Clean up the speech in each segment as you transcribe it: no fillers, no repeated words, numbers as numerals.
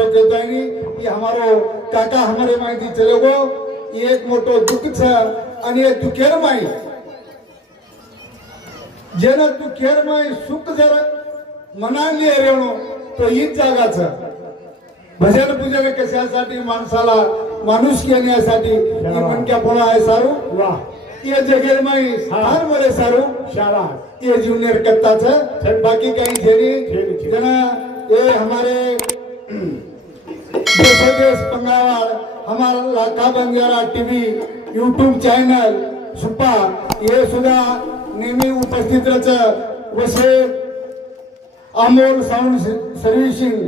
महोत्सव कहता है कि हमारो काका हमारे माहिती चले गो एक मोटो दुख छ आणि एक दुखेर माई जेना दुखेर माई सुख जर मनाली रेवणो तो हीच जागा छ भजन पूजन कशासाठी माणसाला माणूस येण्यासाठी ही मनक्या पोळा आहे सारू वाह ये जगेर माई स्थान मरे सारू शाबाश ये जूनियर कत्ता छ बाकी काही जेनी जना ये हमारे देश पंगावाड़ हमारा Lakha Banjara TV YouTube channel सुपा ये सुद्धा नेहमी उपस्थित रच वसे अमोल साउंड सर्व्हिसिंग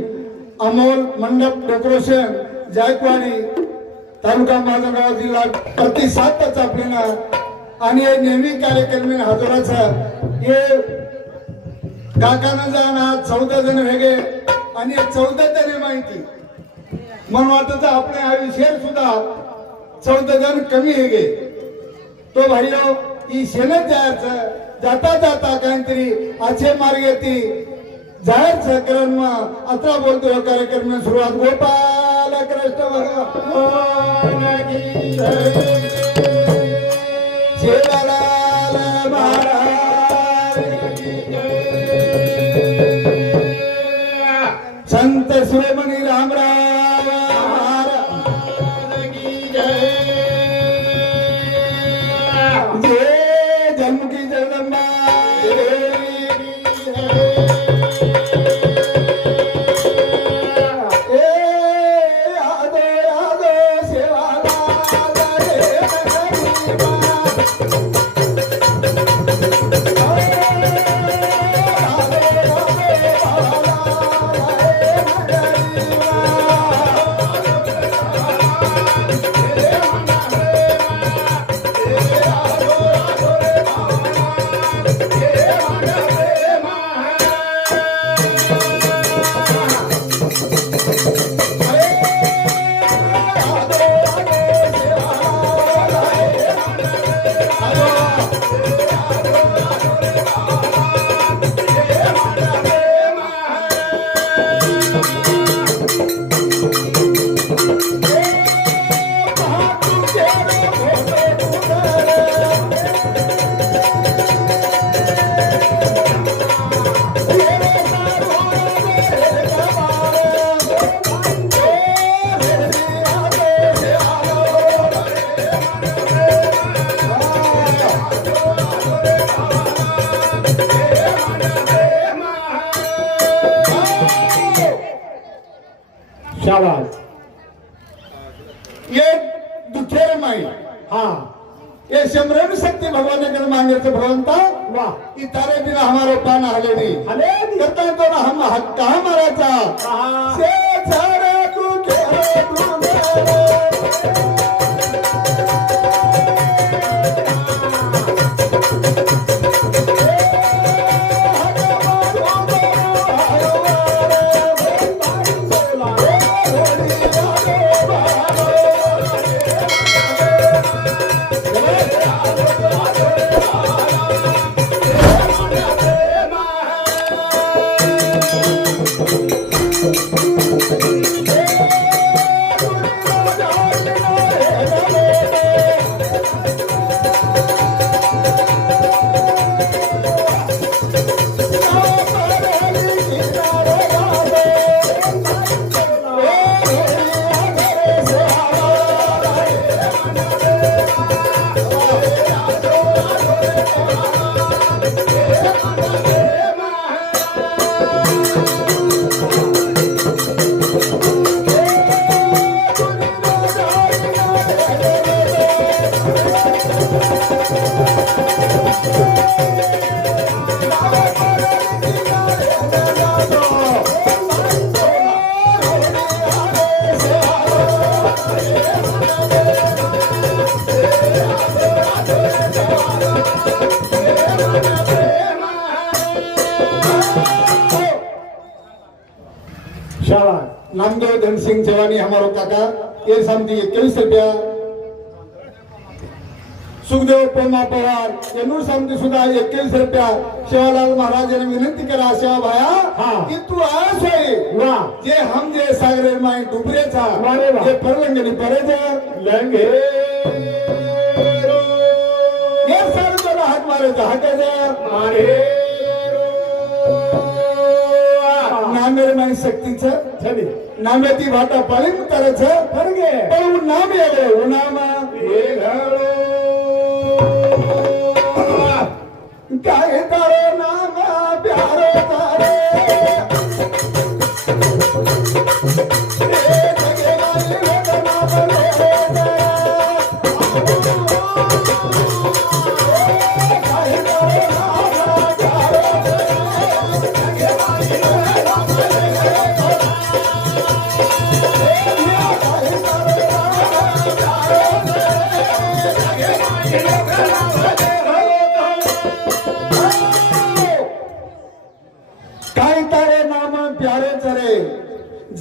अमोल मंडप डेकोरेशन जायकवाडी तालुका माजगाव जिल्हा प्रतिसादच आपल्याला आणि नेहमी कार्यक्रमी हजराचा हे काकानं जाणार 14 जण वेगळे आणि 14 जण माहिती मन वाटत आपले आयुष्यात सुद्धा 14 जण कमी हेगे तो भाईयो ही शेणच जायचं जाता जाता काहीतरी अच्छे मार्ग येते जायचं कारण मग आता बोलतो कार्यक्रम सुरुवात गोपाल कृष्ण भगवान की सेवालाल महाराज की संत शिरोमणी रामराव महाराज की जय जन्म की जगदम्बा शाबाश ये दुखेर माई हाँ ये शमरण शक्ति भगवान ने मांगे थे भगवंता वाह इतारे बिना हमारो पाना हले करता तो ना हम हक कहाँ मारा था से छाड़ा दुखेर नामदेव धन सिंह जवानी हमारो काका ये समझी 21 रुपया सुखदेव पमा पवार यांनी समजी सुद्धा 21 रुपया शिवालाल महाराज यांनी विनंती करा शिवा भाया की तू आस होय जे हम जे सागरे माई डुबरे था ये परलंगनी परे थे लंगे ये सारे तो हाथ मारे हाथे से मारे नामेर माई शक्तीच नामेती भाटा पाळीन तरच फरगे पण नाम येले उनामा ये घालो काय तारो नाम प्यारो तारे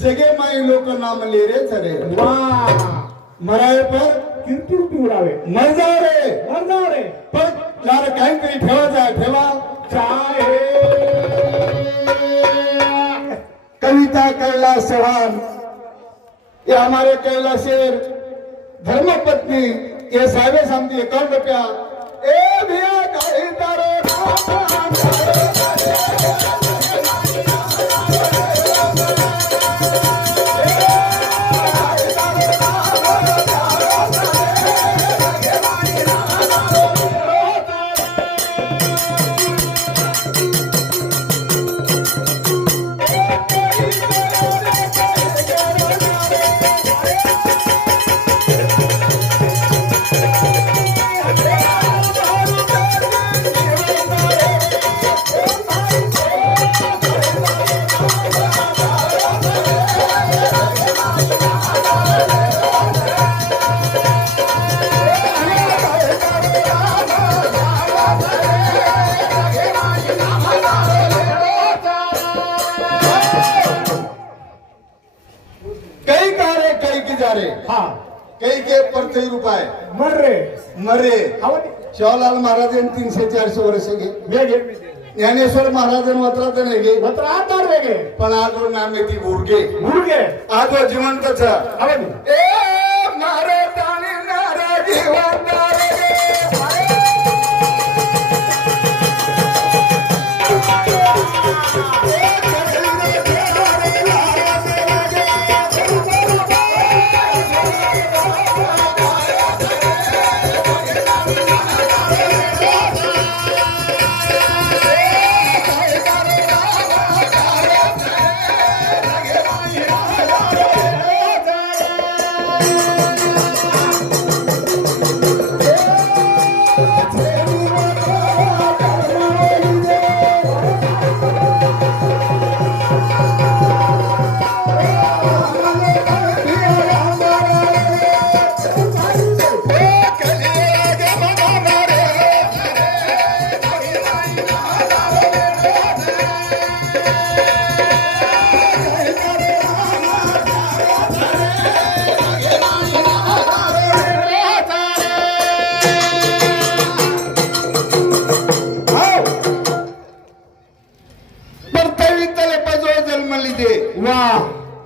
जगे माई लोक नाम ले रे चरे मराय पर कीर्ती उडावे मर जाओ रे पण यार काहीतरी ठेवा चाहे कविता कैलाश चौहान ये हमारे कैलाश शेर धर्मपत्नी ये साहेब सामने 51 रुपया ए भैया काही तारो कई के परते रुपये मर्रे शिवलाल महाराज 300-400 वर्ष गे ज्ञानेश्वर महाराज वत्रात नाही गे पण आज नाम ती गुडगे आज जिवंत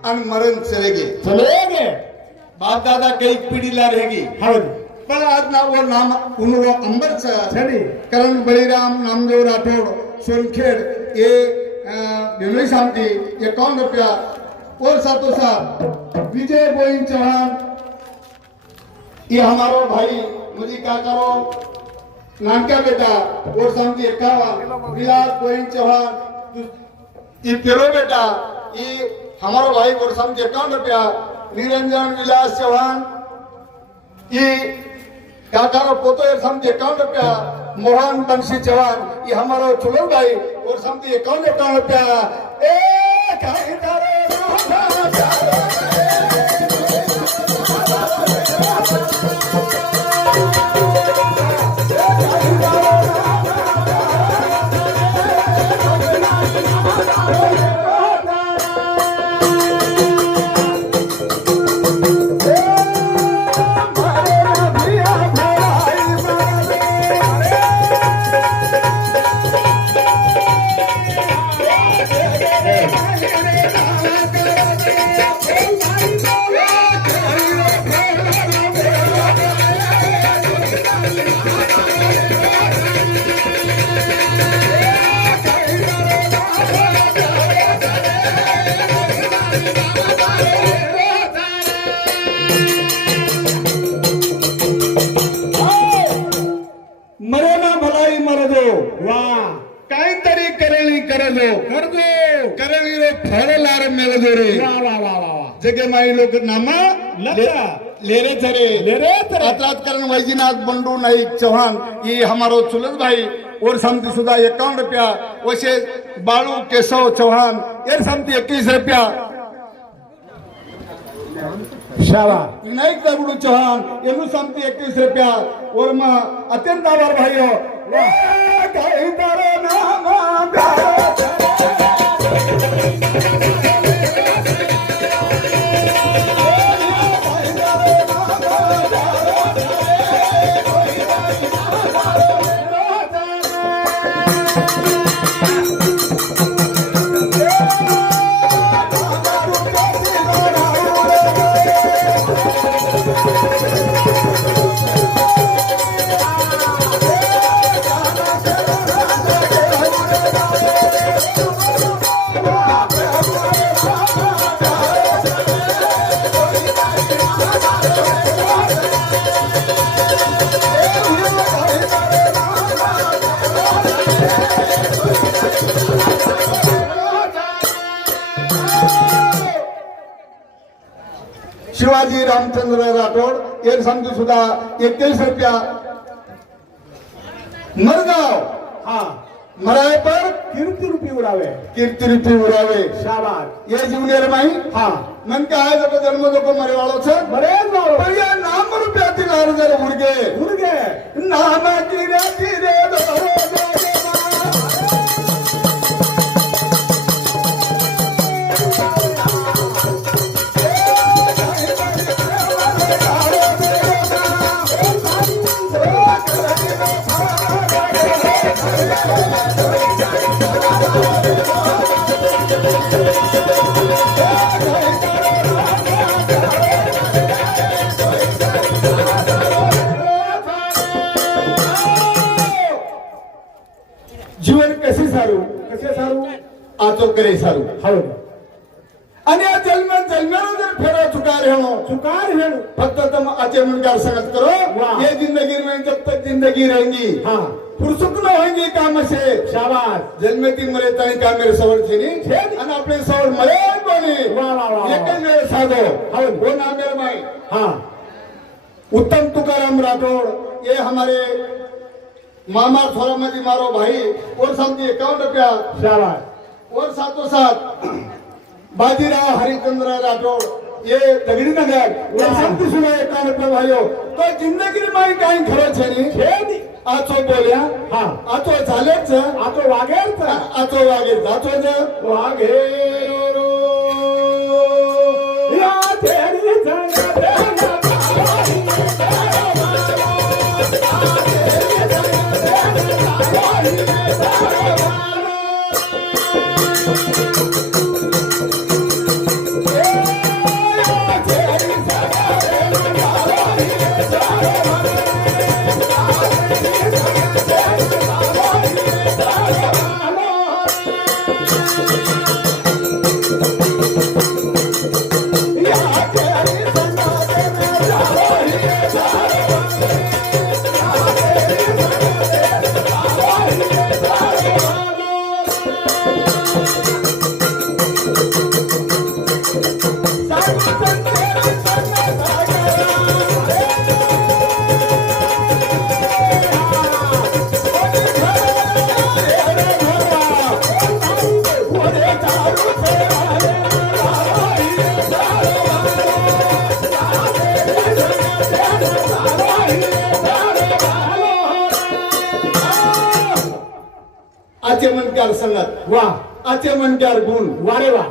आणि मरण चलेगे बाप दादा कई पीढ़ीला रहेगी पर आज ना वो नाम उनको अंबर करण बलिराम नामदेव राठौड़ सोनखेड़ ये बिमली शांति 51 रुपया और साथों साथ विजय गोविंद चौहान ये हमारो भाई मुझे क्या करो नाम क्या बेटा और शांति 51 विलास गोविंद चौहान ये पेरो बेटा ये हमारो भाई और शांति 51 रुपया निरंजन विलास चौहान ये काकारो पोतो ये शांति 51 रुपया मोहन बंशी चौहान ये हमारो चुलो भाई और शांति 51 रुपया ए काहे तारे मरे ना भलाई मरदो वा काहीतरी करेली करजो करगो करेली रे फळ लार मेळजो रे वा वा वा वा वा जगे माई लोक नामा लता लेरे थरे लेरे थरे अतलात करण वैजनाथ बंडू नाईक चौहान ये हमारो चुलत भाई और समती सुधा 51 रुपया वैसे बाळू केशव चौहान ये समती 21 रुपया शाबा विनायक दगडू चौहान एनु समती 21 रुपया और मा अत्यंत आभार भाइयों काही तारो नाम शिवाजी रामचंद्र राठोड एक समजू सुद्धा 21 रुपया मरगाव हा मराय पर कीर्ती रूपी उडावे कीर्ती रूपी उडावे शाबाश ये जीवनेर माई हा मन का आहे जब जन्म लोक मरेवाळो छ बरेच नाव पण या नाम रुपयातील अर्जर उडगे गुडगे नाम किराती रे दोरे जीवन कसे सारू कसे सारू आचो करे सारू हळू आणि या जन्माला जर फेरा चुकार हेणो चुकार हेणु फक्त तुम आचे मनकार संगत करो वाह। ये जिंदगी में जब तक जिंदगी रहेंगी हा फुर्सत न होंगी काम से शाबाश जन्मती मरे ताई का मेरे सवर छेनी छेनी। आणि आपले सवर मरे कोणी वाह, वाह, वाह, वाह। एकच वेळ साधो हवं। वो ना मेरे माई हा उत्तम तुकाराम राठौड़ ये हमारे मामा थोरामजी मारो भाई और समझिए 51 रुपया शाबाश और साथों साथ बाजीराव हरिचंद्र राठौड़ ये दगड़ी नगर ये समझी सुना 51 रुपया भाइयों तो जिंदगी में काही खरं छेनी छेनी आचो बोल्या हा आचो झालेच आतो वागेल आचो वागे जाचो ज वागे या तेरी जंग आचमनकार संगत वाह आचमनकार गुण वारे वा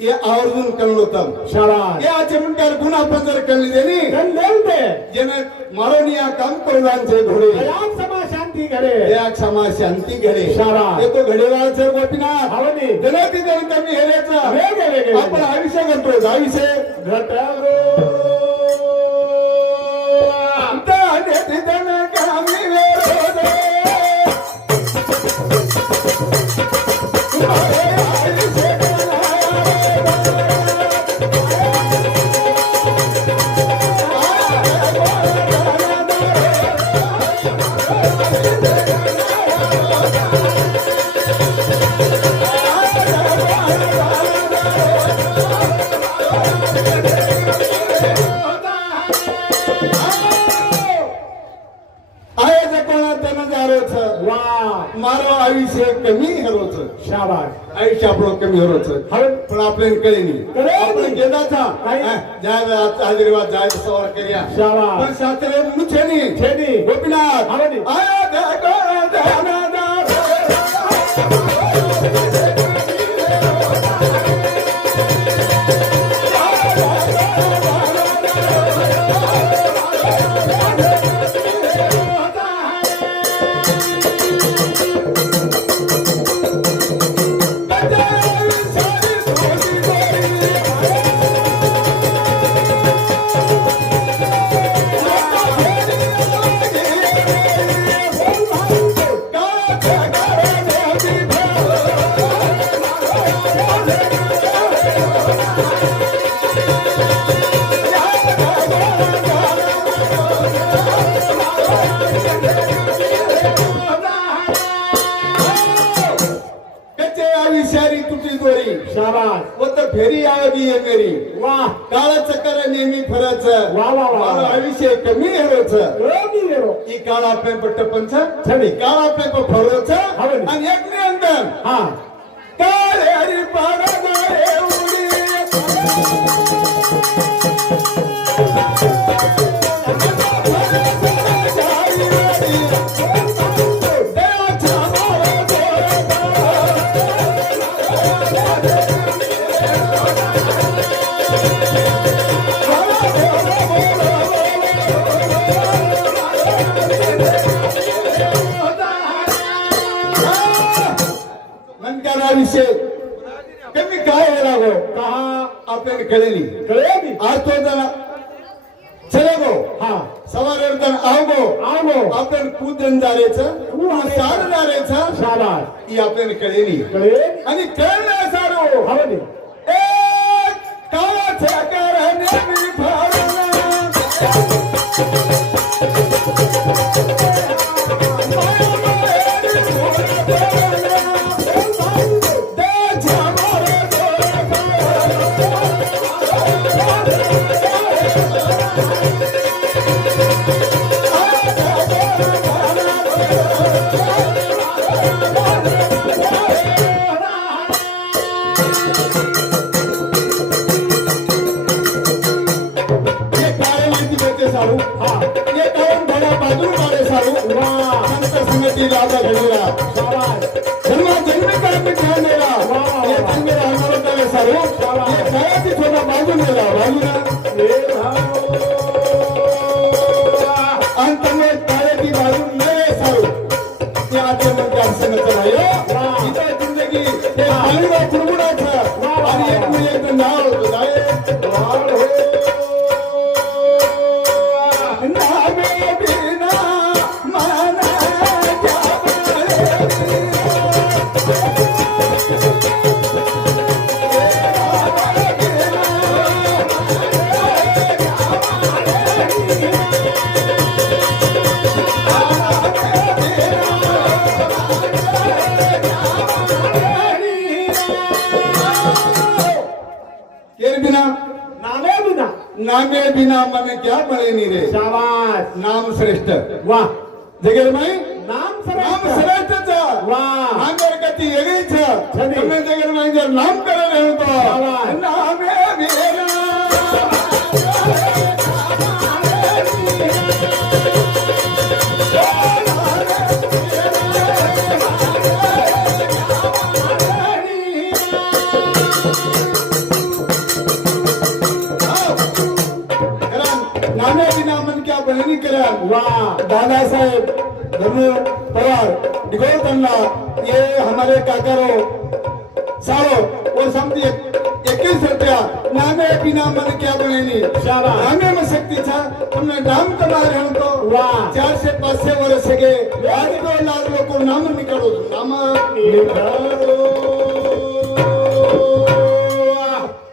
ये आवर्जून कळलोतम शाबाश ये आचमनकार गुण आपण जर कळली देनी कल लेवते जेने मारोनी आ काम करुणांचे घोडे दयाक समा शांती घडे दया क्षमा शांती घडे शाबाश एको घडेवाळ सर गोपीनाथ हवनी जनती जन कमी हेरेचा वेगे वेगे आपण आयुष्य करतो आयुष्य घटगो दाने दन कामी वेरोदे आहे जे कोणा त्यानं जारोच वाह मारो आयुष्य कमी हरोच शाबास आयुष्य आपलं कमी हरोच पण आपल्याला कळेनी कळेनी. आपण गेदाचा काय? जाय हाजरीवा जाय सवार करिया शाबास. पण शास्त्रे मुछेनी छेनी. गोपीनाथ आवडी. आया देखो शाबास वो तर फेरी आवी आहे मेरी वाह काळ चक्कर नेहमी फरच वा, वा, वा. माझं आयुष्य कमी हरोच रोगी गेलो ಈ ಕಾಳ आपले पट्ट पंच छडी. काळ आपले फरोच हवनी. आणि एक नियंत्रण हा काळे हरी पाडगाळे उडी विषय कमी काय होला गो कहा आपल्याला कळेली कळेली आज तो जरा चले गो हा सवार अर्धन आवगो आवो आपण कूदन जारेचं कूद सार जारेचं शाबास ही आपल्याला कळेली कळेली आणि कळलं सारो हवनी एक काळाच्या कारणे मी फारला सारू हा ये कायम धडा बाजू मारे सारू वाह संत समिती लाभा घडला शाबास जन्मा जन्मी काम ध्यान देला वाह. ये चांगले राहणार त्याला सारू ये कायाची थोडा बाजू नेला बाजूला हे भाऊ अंत में कायाची बाजू नये सारू ते आते म्हणजे असं नाही वाह. इथं जिंदगी हे पाणीला कुरमुडाचं वाह. आणि एक मुली एक नाव जाय नामे बिना माना बिना नामे बिना मन क्या बळे रे शाबास नाम श्रेष्ठ वाह जगेल माई नाम नाम सरळ श्रेष्ठच वाह नामेर गती वेगळीच छडी. तुम्ही जगेल माई जर नाम करायला होतो शाबास. नामे बिना नामे बिना मन क्या बळणी करा वाह दादासाहेब धनु पवार डिगोल तन्ना ये हमारे काकारो सारो और समझी 21 रुपया नामे बिना मन क्या बनेनी शाबास. नामे में शक्ति था तुमने नाम कमा रहे हो तो वाह. 4 से 5 से वर्ष के आज को लाल लोग को नाम निकालो नाम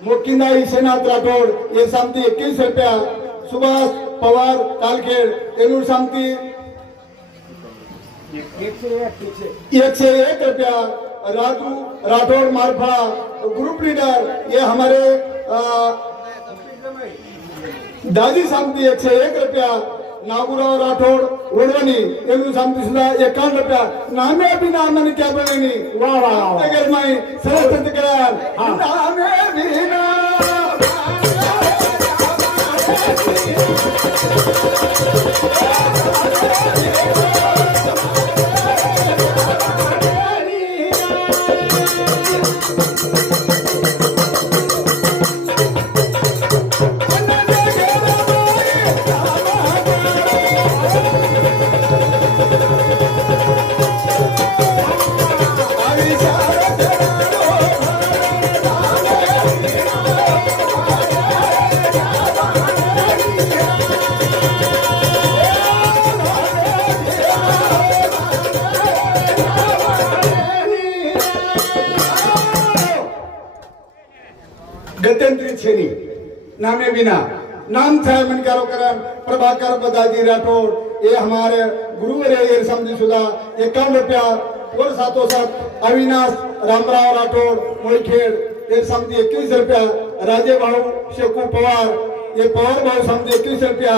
मोकिंदा ईशनाथ राठोड ये समझी 21 रुपया सुभाष पवार कालखेड एनूर समझी 101 रुपया राजू राठौड़ मारफा ग्रुप लीडर ये हमारे દાદી સામતી 101 રૂપિયા નાગુરાવ રાઠોડ વડવાની એનું સામતી સુધા 51 રૂપિયા નામે બિના મને ક્યાં બનેની વાહ વાહ વાહ નગર માં સરસ કરાર નામે બિના गत्यंतरी छेनी नामे बिना नाम था मनकारो करम प्रभाकर बदाजी राठौड़ ये हमारे गुरु ये समझी सुधा 51 रुपया और सातों साथ अविनाश रामराव राठौड़ मोईखेड़ ये समझी 21 रुपया राजे भाऊ शेखू पवार ये पवार भाऊ समझी 21 रुपया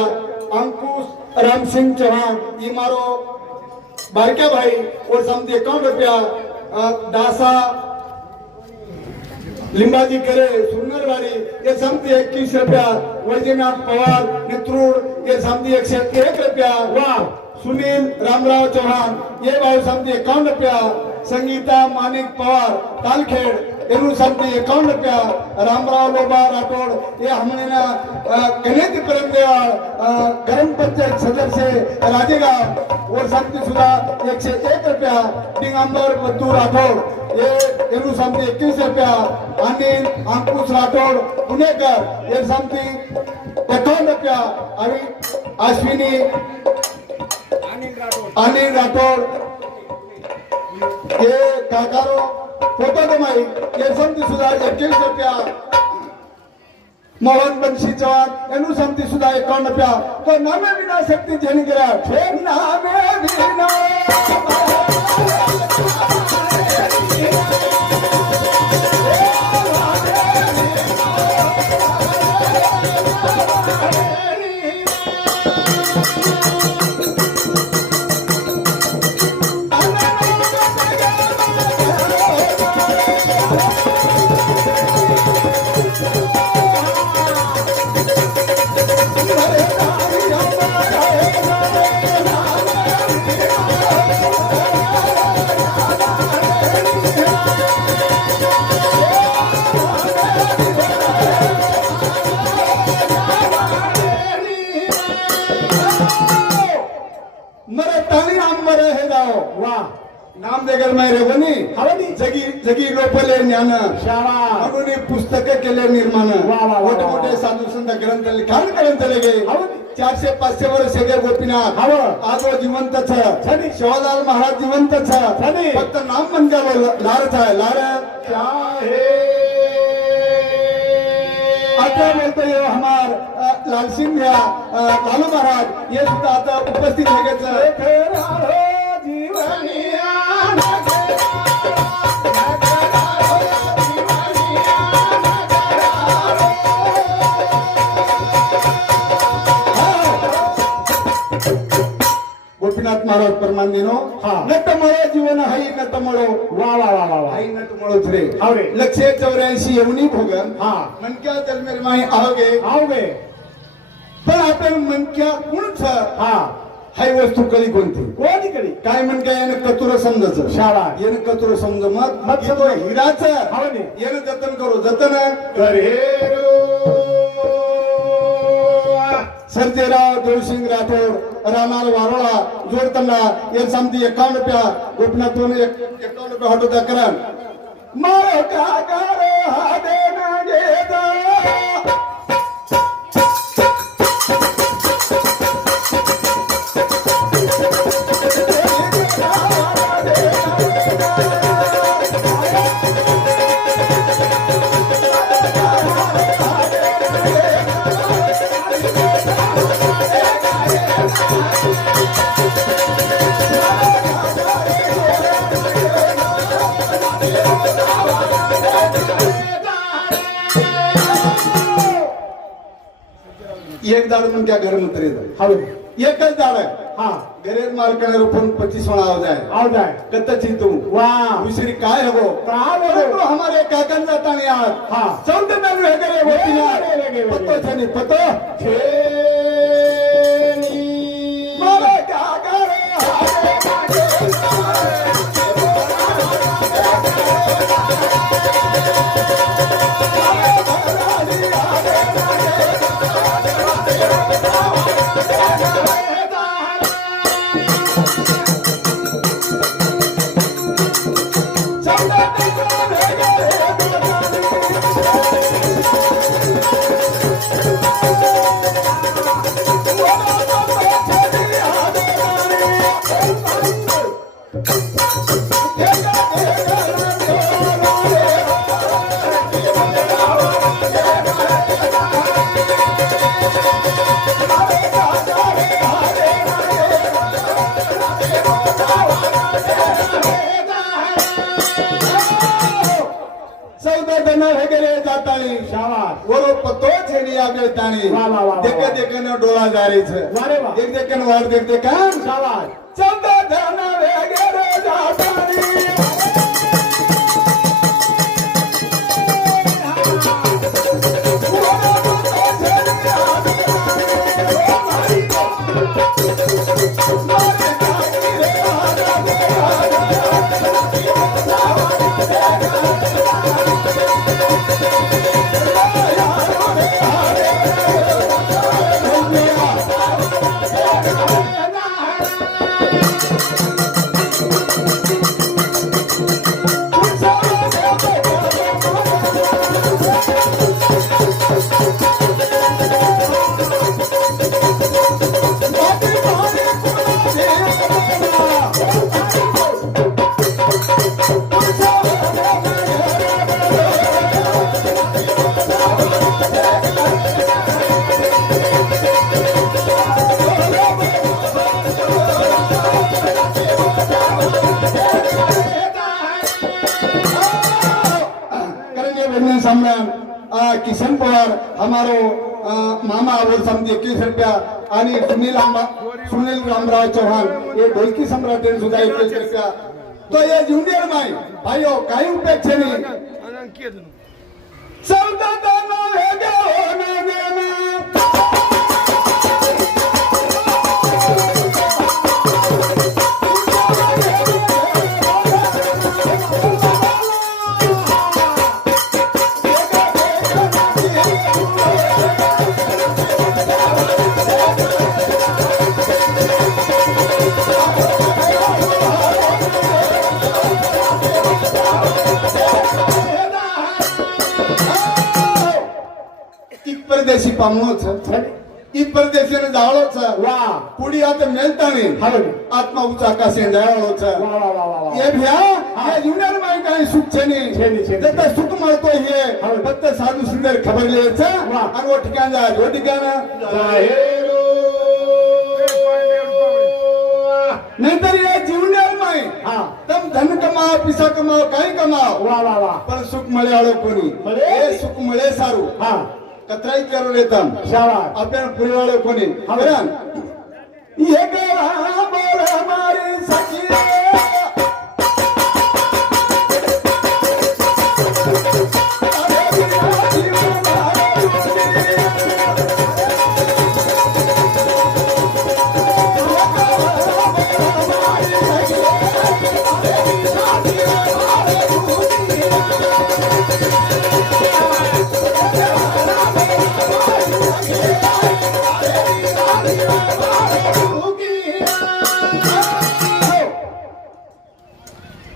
अंकुश राम सिंह चौहान ये मारो बारक्या भाई और समझी 51 रुपया दासा लिंबाजी करे सुंदरवाड़ी ये समझी 21 रुपया वैजनाथ पवार नेत्रूड ये समझी 101 रुपया वाह सुनील रामराव चौहान ये भाव समझी 51 रुपया संगीता मानिक पवार तालखेड़ एनु समझी 51 रुपया रामराव लोबा राठौड़ ये हमने ना गणेश परमदेवाल ग्राम पंचायत सदस्य राजेगांव और समझी सुधा 101 रुपया दिगंबर बद्दू राठौड़ ये एनु समझी 21 रुपया अनिल अंकुश राठौड़ पुणेकर ये समझी 51 रुपया अश्विनी अनिल राठौड़ ये काकारो फोटो दमाई ये समझी सुधा 21 रुपया मोहन बंशी चौहान एनु समझी सुधा 51 रुपया तो नामे बिना शक्ति जैन करा नामे बिना मरे ताली नाम मरे है दाओ वाह नाम देगर मैं रेवनी हवनी जगी जगी लोपले ज्ञान शाळा म्हणून पुस्तक केले निर्माण वाह वाह मोठे मोठे साधू संत ग्रंथ लिखाण करत गे 400-500 वर्ष हे गोपीनाथ हव आजो जिवंत छ शिवलाल महाराज जिवंत छ छनी फक्त नाम मनगाव लार था लार क्या है आता बोलतो ये हमार लाल सिंह लालू महाराज ये सुद्धा आता उपस्थित आहे गोपीनाथ महाराज परमानंदीनो नट मळो जीवन हाई नट मळो वाह वाह वाह वाह हाई नट मळोच रे हावरे 184 येवनी भोगन मनक्या जन्मेर माई आओगे पण आपण मनक्या कोणच हाय वस्तू कधी कोणती करी काय म्हण काय यानं कतुर समजायचं शाळा यानं कतुर समज मग तो हिराच यानं जतन करू जतन सर्जेराव देवसिंग राठौड़ रामाल वारोळा जोडताना ये समती 51 रुपया गोपनाथून 51 रुपया हटवता करण मारो काकार हादे ना गेदा एक दाड मग त्या घर मंत्र येतं हवे एकच दाड आहे हा घरे मालकाने रोपण 25 होना हो जाए आओ जाए कत्तची तू वाह दूसरी काय हवो काय हवो? परंतु हमारे काकांना ताणी आज हा. चौदह वगैरे वेगळे. पतो छनी पतो छेनी मारे काका रे वगैरे जाताळी शाबास वरो पतो छेनी आगे ताणी वाह, वाह, वाह, देखे वाह. देखे न डोला जारी छे वारे वाह. देख देखे न वार देख देखा शाबास चौदह धन वगैरे जाताळी सम्राट किशन पवार हमारो मामा और समझे 21 रुपया आणि सुनील रामराव चौहान ये ढोलकी सम्राट सुद्धा 21 रुपया तो ये जूनियर माई भाइयों काही उपेक्षा नाही चौदा दाना वेगळे होणे देणे परदेशी पामणोच ई परदेशीने जावळोच वाह पुढी आता मेलताने हवे आत्मा उच्च आकाशे जावळोच वाह वाह वाह वाह ये भ्या या जुनियर माई काही सुख छेनी छेनी. जत सुख મળતો हे फक्त साधू सुंदर खबर लेच वाह. आणि वो ठिकाण जा जो ठिकाण नंतर ये जुनियर माई हा तम धन कमाओ पिसा कमाओ काही कमाओ वाह वाह वाह पण सुख મળે આળો કોની મળે? એ સુખ મળે સારું हा कतराई करू लेतम शाबास आपण पुरीवाळे कोणी बरं ये गवा बोल हमारी सखी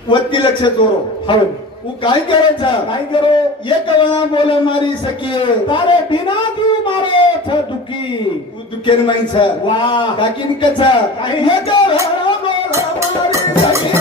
वत्ती लक्ष जोरो हवे वो काय करायचं काय करो ये कवा बोल मारी सखी तारे बिना की मारे थ दुखी तू दुखेन माणसं वाह काकीन कचा ये कवा बोल मारी सखी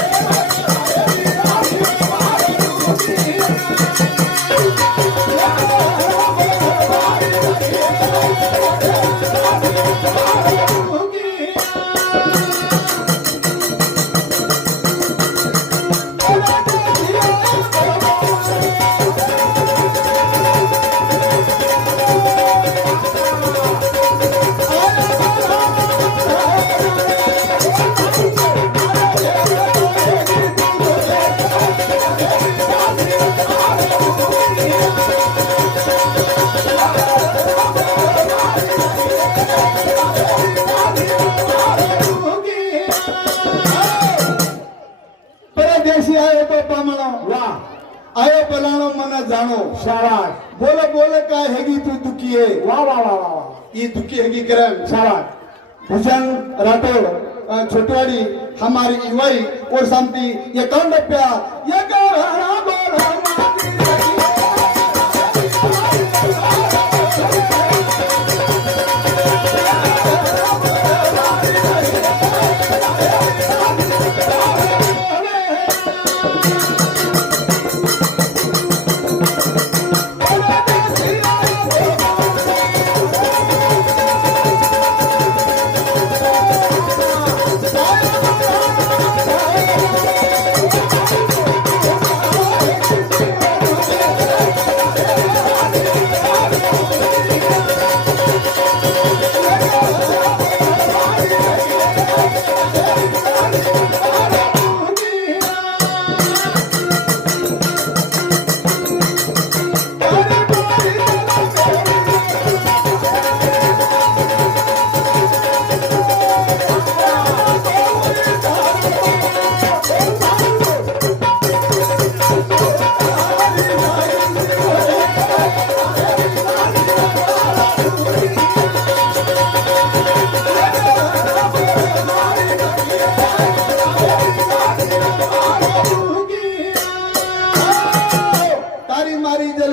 जाणो शाबाश बोल बोल काय हेगी तू दुखी है वाह वाह वाह वाह वाह. ये दुखी हेगी करन शाबाश भूषण राठौड़ छोटवाड़ी हमारी युवाई और शांति ये कौन डप्या ये गाना बोला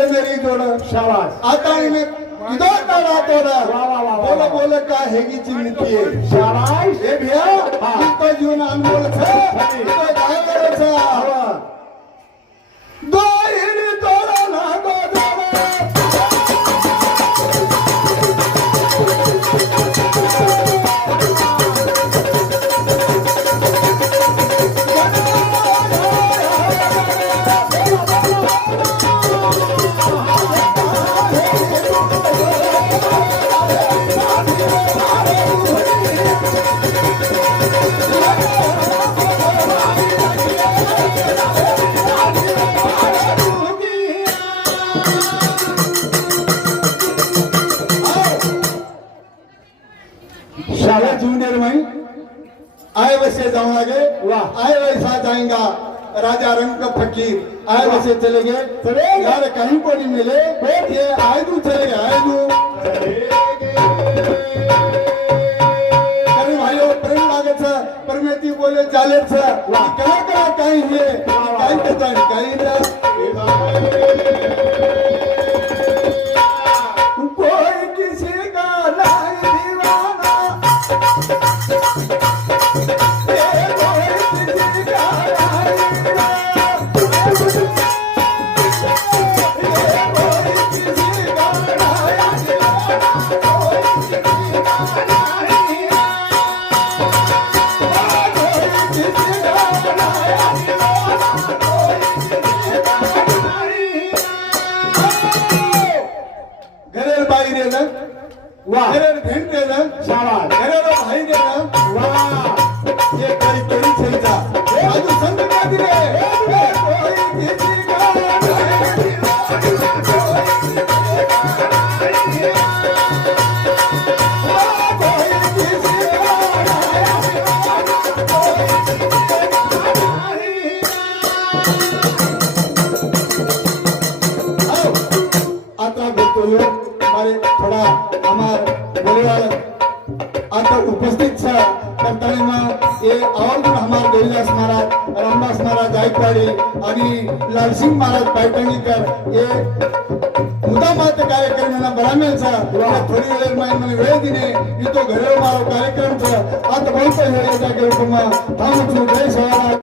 शाबाश आता में इधर का रात हो रहा वाह, वाह, वाह, बोले वाह. बोले का हेगी चिन्हती है शाबाश ए भैया हाँ. तो जीवन अनमोल छे तो जायगर छे दो हिरी तोरा लागो शाला जूनियर में आए वैसे जाऊं लगे वाह. आए वैसा जाएगा राजा रंग का फकीर आए वाह. वैसे चले गए चले गए. यार कहीं को नहीं मिले ये आए दू चले गए आए दू अरे भाइयों प्रेम लागे छ परमेती बोले चाले छ वाह. कला कला कहीं है वाह, वाह. कहीं के जाने कहीं ना कोई किसी का नहीं दीवाना घरेर बाई रे ना वाह घरेर बहन रे ना शाबाश घरेर भाई रे ना वाह ये कई कई चलता आजू संत का दिले कोई किसी का नहीं आता बोलतो मारे थोडा आम्हार बोलवाल आता उपस्थित छ करताना ये आवडून हमार देवीदास महाराज रामदास महाराज गायकवाडी आणि लालसिंग महाराज पैठणीकर ये मुदामात कार्यक्रम बरामेल छ थोडी वेळ मला वेळ दिने इतो घरे मारो कार्यक्रम छ आता बहुत वेळ जागे रूपमा थांबू जय सवारा